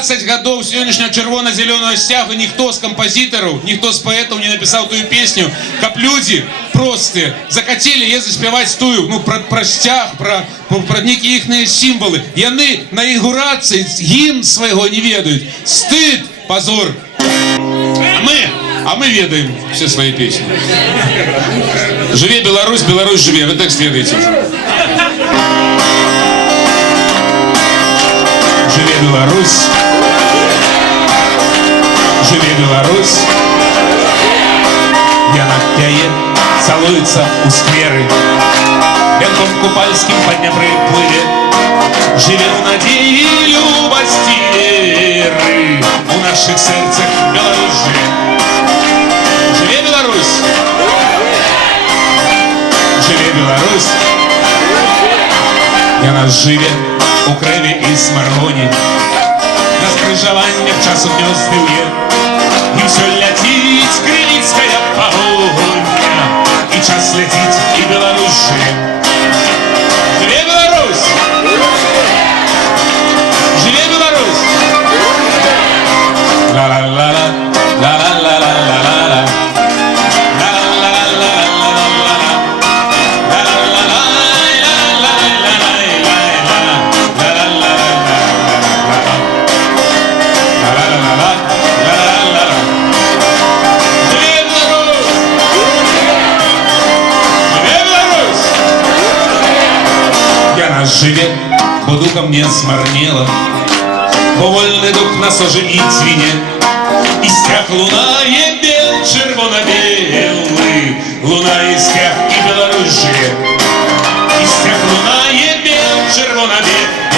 20 годов сегодняшнего червоно-зеленого стягу никто с композиторов, никто с поэтов не написал ту песню, как люди простые захотели ей заспевать тую, ну, про стяг, про некие их символы. И они на инаугурации гимн своего не ведают. Стыд, позор. А мы ведаем все свои песни. Живе Беларусь, Беларусь живе. Вы так следуете. Живе Беларусь. Живе Беларусь. Яна пяе, целуется у скверы. Венком купальским по Днепры плыве. Живе в надії і любості віри. У наших серцях Беларусь живе. Живе Беларусь! Живе Беларусь! Я нас живе у крові і смаргоні, на скрижаваннях часу гнездує, і все летить крилицкая погоня, і час летить, і Беларусь живе. Живе Беларусь! Живе Беларусь! Ла-ла-ла-ла, ла-ла-ла-ла-ла-ла. Живе, бо духом не змарнела, бо вольний дух нас оживить звіне, і стяг лунає бел, червоно-белий, лунає стяг, і Беларусь живе, і стяг лунає бел, червоно-белий.